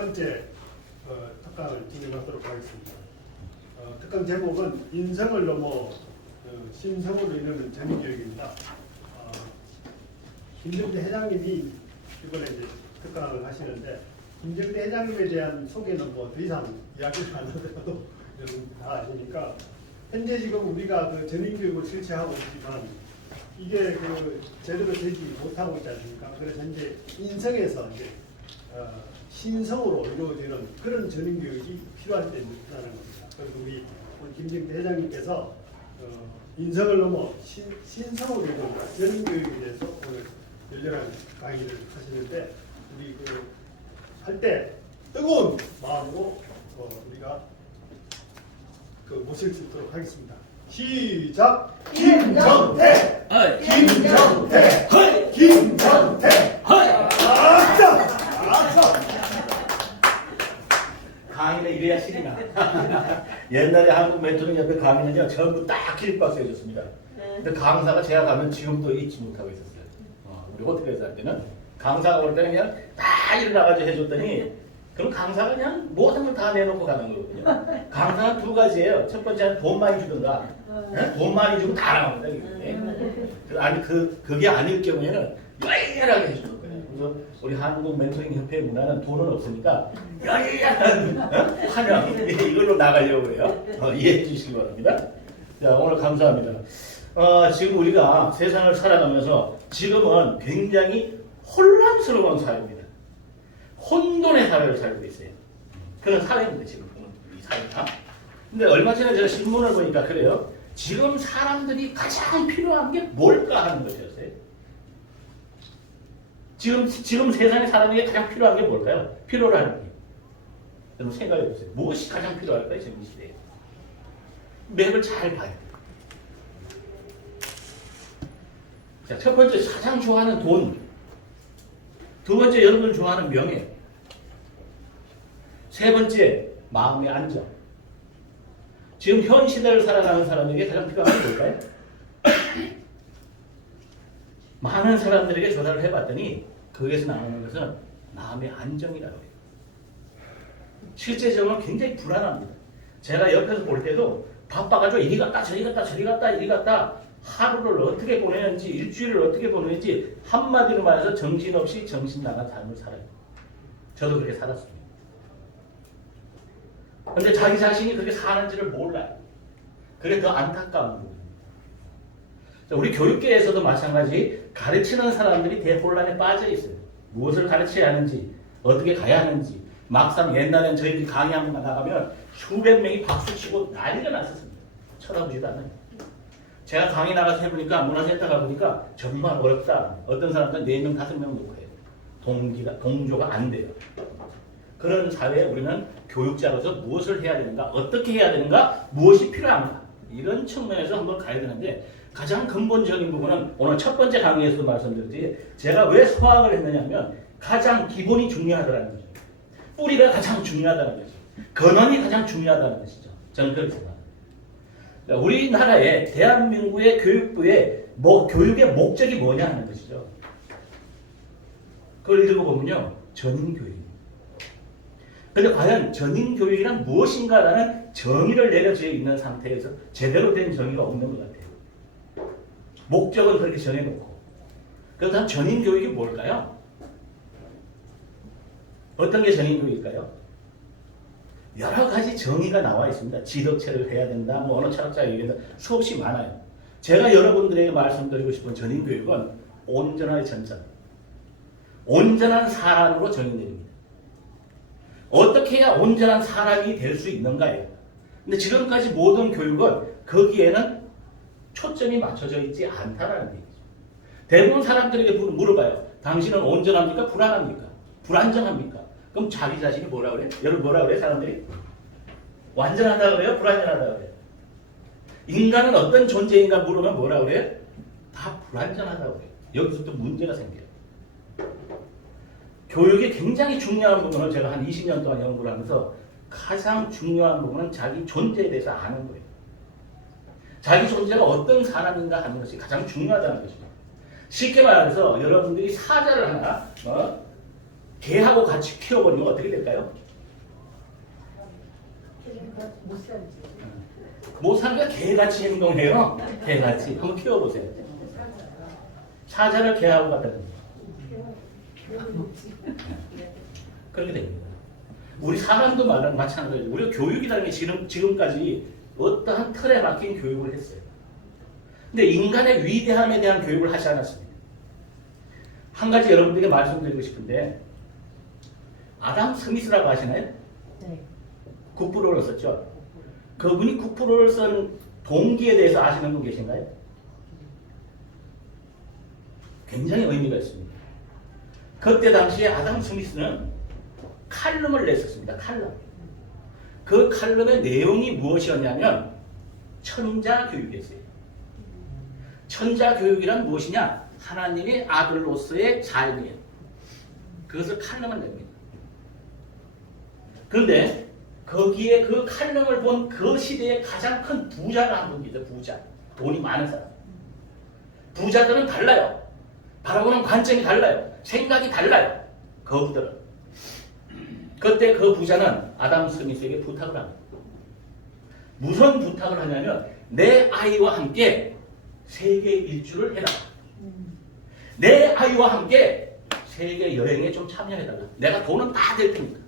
번째 특강을 진행하도록 하겠습니다. 특강 제목은 인성을 넘어 신성으로 이르는 전위교육입니다. 김정대 회장님이 이번에 이제 특강을 하시는데, 김정대 회장님에 대한 소개는 뭐 더 이상 이야기를 안 하더라도 여러분 다 아시니까, 현재 지금 우리가 그 전위교육을 실시하고 있지만 이게 그 제대로 되지 못하고 있지 않습니까? 그래서 현재 인성에서 이제 신성으로 이루어지는 그런 전위교육이 필요할 때 있다는 겁니다. 그래서 우리 김정대 회장님께서 인성을 넘어 신성으로 이루는 전위교육에 대해서 오늘 열렬한 강의를 하시는데, 우리 그 할 때 뜨거운 마음으로 우리가 그 모실 수 있도록 하겠습니다. 시작! 김정태! 김정태! 김정태! 아싸! 아싸! 강의는 이래야 실이 나. 옛날에 한국 멘토링 옆에 강의는요, 전부 딱 기립박수 해줬습니다. 근데 강사가 제가 가면 지금도 잊지 못하고 있었어요. 우리 호텔에서 할 때는 강사가 올 때는 그냥 다 일어나가지고 해줬더니, 그럼 강사가 그냥 모든 걸 다 내놓고 가는 거거든요. 강사가 두 가지예요. 첫 번째는 돈 많이 주든가, 돈 많이 주면 다 나옵니다. 아니 그게 아닐 경우에는 열렬하게 해주는 거예요. 그래서 우리 한국 멘토링 협회 문화는 돈은 없으니까 열렬한 환영 이걸로 나가려고 해요. 이해해 주시기 바랍니다. 자, 오늘 감사합니다. 지금 우리가 세상을 살아가면서 지금은 굉장히 혼란스러운 사회입니다. 혼돈의 사회를 살고 있어요. 그런 사회입니다, 지금 이 사회가. 근데 얼마 전에 제가 신문을 보니까 그래요. 지금 사람들이 가장 필요한 게 뭘까 하는 것이었어요. 지금 세상에 사람에게 가장 필요한 게 뭘까요? 필요로 하는 게. 여러분 생각해 보세요. 무엇이 가장 필요할까요, 지금 이 시대에? 맵을 잘 봐야 돼요. 자, 첫 번째, 가장 좋아하는 돈. 두 번째, 여러분을 좋아하는 명예. 세 번째, 마음의 안정. 지금 현 시대를 살아가는 사람에게 가장 필요한 게 뭘까요? 많은 사람들에게 조사를 해봤더니 거기에서 나오는 것은 마음의 안정이라고 해요. 실제적으로 굉장히 불안합니다. 제가 옆에서 볼 때도 바빠가지고 이리 갔다 저리 갔다 저리 갔다 이리 갔다 하루를 어떻게 보내는지 일주일을 어떻게 보내는지 한마디로 말해서 정신없이 정신 나간 삶을 살아요. 저도 그렇게 살았습니다. 그런데 자기 자신이 그렇게 사는지를 몰라요. 그게 더 안타까운 부분입니다. 우리 교육계에서도 마찬가지 가르치는 사람들이 대혼란에 빠져 있어요. 무엇을 가르쳐야 하는지, 어떻게 가야 하는지. 막상 옛날엔 저희들이 강의 한번 나가면 수백 명이 박수치고 난리가 났었습니다. 쳐다보지도 않아요. 제가 강의 나가서 해보니까, 문화센터 가보니까 정말 어렵다. 어떤 사람들은 4명, 5명 놓고 해요. 동조가 안 돼요. 그런 사회에 우리는 교육자로서 무엇을 해야 되는가, 어떻게 해야 되는가, 무엇이 필요한가, 이런 측면에서 한번 가야 되는데, 가장 근본적인 부분은 오늘 첫 번째 강의에서도 말씀드렸지, 제가 왜 수학을 했느냐면 가장 기본이 중요하다는 거죠. 뿌리가 가장 중요하다는 거죠. 근원이 가장 중요하다는 것이죠. 저는 그렇게 생각합니다. 우리나라의 대한민국의 교육부의 교육의 목적이 뭐냐 하는 것이죠. 그걸 읽어보면요, 전인교육입니다. 그런데 과연 전인교육이란 무엇인가라는 정의를 내려져 있는 상태에서 제대로 된 정의가 없는 것 같아요. 목적은 그렇게 정해놓고. 그렇다면 전인교육이 뭘까요? 어떤 게 전인교육일까요? 여러 가지 정의가 나와 있습니다. 지덕체를 해야 된다, 뭐 어느 철학자 얘기한다, 수없이 많아요. 제가 여러분들에게 말씀드리고 싶은 전인교육은 온전한 전자, 온전한 사람으로 정의 내립니다. 어떻게 해야 온전한 사람이 될 수 있는가요? 근데 지금까지 모든 교육은 거기에는 초점이 맞춰져 있지 않다라는 얘기죠. 대부분 사람들에게 물어봐요. 당신은 온전합니까? 불안합니까? 불안정합니까? 그럼 자기 자신이 뭐라 그래? 여러분 뭐라 그래? 사람들이? 완전하다 그래요? 불완전하다 그래요? 인간은 어떤 존재인가 물으면 뭐라 그래요? 다 불완전하다고 그래요. 여기서부터 문제가 생겨요. 교육이 굉장히 중요한 부분을 제가 한 20년 동안 연구를 하면서 가장 중요한 부분은 자기 존재에 대해서 아는 거예요. 자기 존재가 어떤 사람인가 하는 것이 가장 중요하다는 것입니다. 쉽게 말해서 여러분들이 사자를 하나 개하고 같이 키워버리면 어떻게 될까요? 못 살지. 못 사니까 개같이 행동해요. 개같이. 한번 키워보세요. 사자를 개하고 갖다 줍니다. 그렇게 됩니다. 우리 사람도 마찬가지예요. 우리가 교육이라는 게 지금까지 어떠한 틀에 막힌 교육을 했어요. 근데 인간의 위대함에 대한 교육을 하지 않았습니다. 한 가지 여러분들에게 말씀드리고 싶은데, 아담 스미스라고 아시나요? 네. 국부론을 썼죠. 그분이 국부론을 쓴 동기에 대해서 아시는 분 계신가요? 굉장히 의미가 있습니다. 그때 당시에 아담 스미스는 칼럼을 냈었습니다. 칼럼. 그 칼럼의 내용이 무엇이었냐면 천자교육이었어요. 천자교육이란 무엇이냐? 하나님의 아들로서의 삶이에요. 그것을 칼럼을 냅니다. 그런데 거기에 그 칼럼을 본 그 시대의 가장 큰 부자가 한 분이죠. 부자. 돈이 많은 사람. 부자들은 달라요. 바라보는 관점이 달라요. 생각이 달라요. 그분들은. 그때 그 부자는 아담 스미스에게 부탁을 합니다. 무슨 부탁을 하냐면 내 아이와 함께 세계 일주를 해라. 내 아이와 함께 세계 여행에 좀 참여해달라. 내가 돈은 다 될 테니까.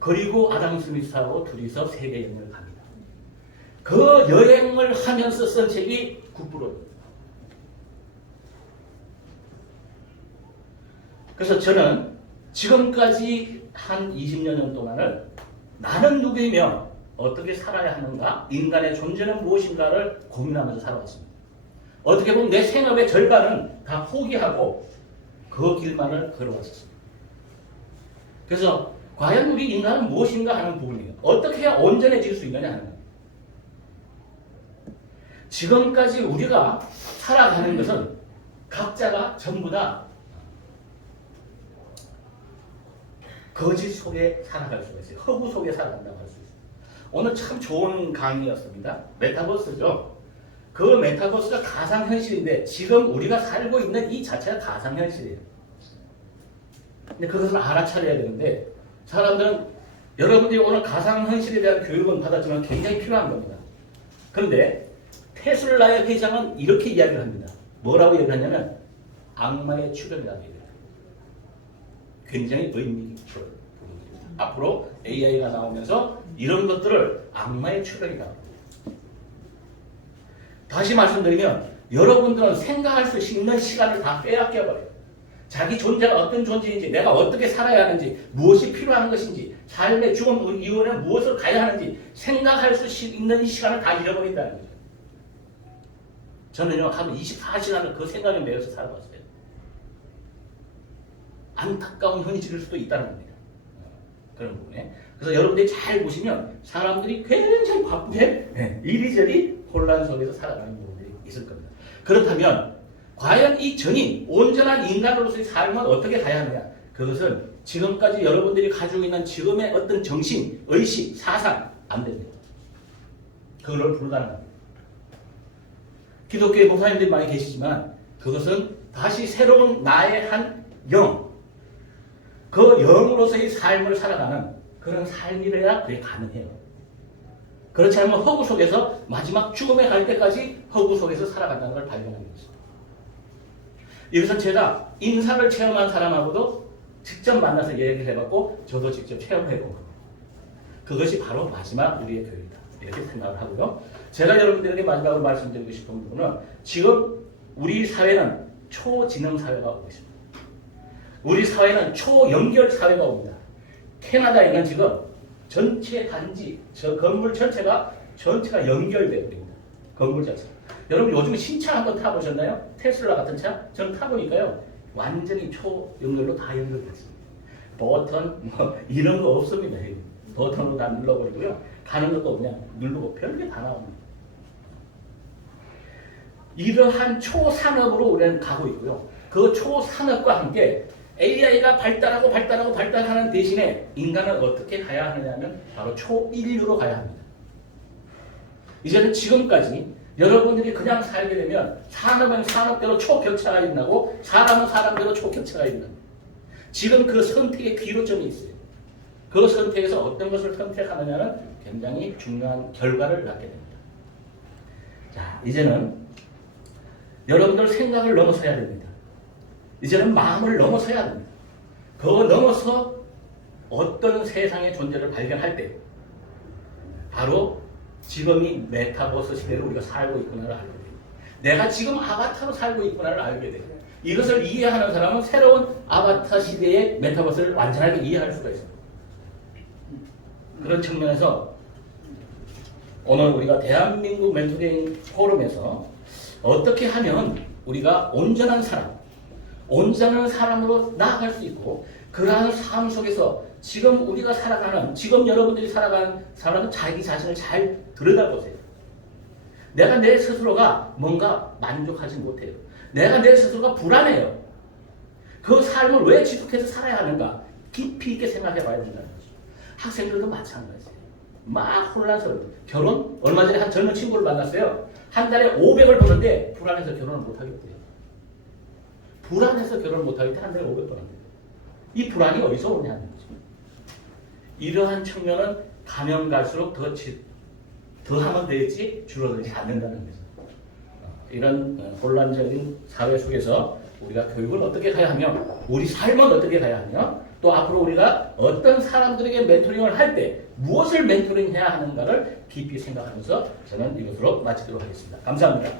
그리고 아담 스미스하고 둘이서 세계 여행을 갑니다. 그 여행을 하면서 쓴 책이 국부론입니다. 그래서 저는 지금까지 한 20여 년 동안을 나는 누구이며 어떻게 살아야 하는가, 인간의 존재는 무엇인가를 고민하면서 살아왔습니다. 어떻게 보면 내 생업의 절반은 다 포기하고 그 길만을 걸어왔었습니다. 그래서 과연 우리 인간은 무엇인가 하는 부분이에요. 어떻게 해야 온전해질 수 있느냐 하는 거예요. 지금까지 우리가 살아가는 것은 각자가 전부 다 거짓 속에 살아갈 수가 있어요. 허구 속에 살아간다고 할 수 있어요. 오늘 참 좋은 강의였습니다. 메타버스죠. 그 메타버스가 가상현실인데 지금 우리가 살고 있는 이 자체가 가상현실이에요. 근데 그것을 알아차려야 되는데 사람들은 여러분들이 오늘 가상현실에 대한 교육은 받았지만 굉장히 필요한 겁니다. 그런데 테슬라의 회장은 이렇게 이야기를 합니다. 뭐라고 얘기하냐면 악마의 출현이라고 얘기해요. 굉장히 의미 깊은 부분입니다. 앞으로 AI가 나오면서 이런 것들을 악마의 출현이라고 합니다. 다시 말씀드리면 여러분들은 생각할 수 있는 시간을 다 빼앗겨버려요. 자기 존재가 어떤 존재인지, 내가 어떻게 살아야 하는지, 무엇이 필요한 것인지, 삶의 죽음 이후에 무엇을 가야 하는지 생각할 수 있는 시간을 다 잃어버린다는 거죠. 저는요, 하루 24시간을 그 생각에 매여서 살아봤어요. 안타까운 현실일 수도 있다는 겁니다. 그런 부분에. 그래서 여러분들이 잘 보시면 사람들이 굉장히 바쁘게 이리저리 혼란 속에서 살아가는 부분들이 있을 겁니다. 그렇다면 과연 이 전인 온전한 인간으로서의 삶은 어떻게 가야 하느냐? 그것은 지금까지 여러분들이 가지고 있는 지금의 어떤 정신, 의식, 사상 안 됩니다. 그걸 불가능합니다. 기독교의 목사님들이 많이 계시지만 그것은 다시 새로운 나의 한 영, 그 영으로서의 삶을 살아가는 그런 삶이래야 그게 가능해요. 그렇지 않으면 허구 속에서 마지막 죽음에 갈 때까지 허구 속에서 살아간다는 걸 발견하게 됐습니다. 이것은 제가 인사를 체험한 사람하고도 직접 만나서 얘기를 해봤고 저도 직접 체험해본 겁니다. 그것이 바로 마지막 우리의 교육이다. 이렇게 생각을 하고요. 제가 여러분들에게 마지막으로 말씀드리고 싶은 부분은 지금 우리 사회는 초지능 사회가 오고 있습니다. 우리 사회는 초연결 사회가 옵니다. 캐나다에는 지금 전체 단지, 저 건물 전체가 연결되어 있습니다. 건물 자체가. 여러분 요즘 신차 한번 타보셨나요? 테슬라 같은 차? 저는 타보니까요. 완전히 초연결로 다 연결됐습니다. 버튼 뭐 이런 거 없습니다. 버튼으로 다 눌러버리고요. 가는 것도 그냥 누르고 별게 다 나옵니다. 이러한 초산업으로 우리는 가고 있고요. 그 초산업과 함께 AI가 발달하는 대신에 인간은 어떻게 가야 하느냐면 바로 초인류로 가야 합니다. 이제는 지금까지 여러분들이 그냥 살게 되면 산업은 산업대로 초격차가 일어나고 사람은 사람대로 초격차가 일어납니다. 지금 그 선택의 기로점이 있어요. 그 선택에서 어떤 것을 선택하느냐는 굉장히 중요한 결과를 낳게 됩니다. 자, 이제는 여러분들 생각을 넘어서야 됩니다. 이제는 마음을 넘어서야 됩니다. 그거 넘어서 어떤 세상의 존재를 발견할 때 바로 지금 이 메타버스 시대를 우리가 살고 있구나를 알게 돼요. 내가 지금 아바타로 살고 있구나를 알게 돼요. 이것을 이해하는 사람은 새로운 아바타 시대의 메타버스를 완전하게 이해할 수가 있습니다. 그런 측면에서 오늘 우리가 대한민국 멘토링 포럼에서 어떻게 하면 우리가 온전한 사람으로 나아갈 수 있고 그러한 삶 속에서 지금 우리가 살아가는, 지금 여러분들이 살아가는 삶은 자기 자신을 잘 들여다보세요. 내가 내 스스로가 뭔가 만족하지 못해요. 내가 내 스스로가 불안해요. 그 삶을 왜 지속해서 살아야 하는가? 깊이 있게 생각해 봐야 된다는 거죠. 학생들도 마찬가지예요. 막 혼란스러워요. 결혼? 얼마 전에 한 젊은 친구를 만났어요. 한 달에 500을 버는데 불안해서 결혼을 못 하겠대요. 불안해서 결혼을 못 하겠대. 한 달에 500 버는데. 이 불안이 어디서 오냐는 거죠. 이러한 측면은 가면 갈수록 더 하면 되지 줄어들지 않는다는 거죠. 이런 혼란적인 사회 속에서 우리가 교육을 어떻게 가야 하며 우리 삶은 어떻게 가야 하며 또 앞으로 우리가 어떤 사람들에게 멘토링을 할 때 무엇을 멘토링해야 하는가를 깊이 생각하면서 저는 이것으로 마치도록 하겠습니다. 감사합니다.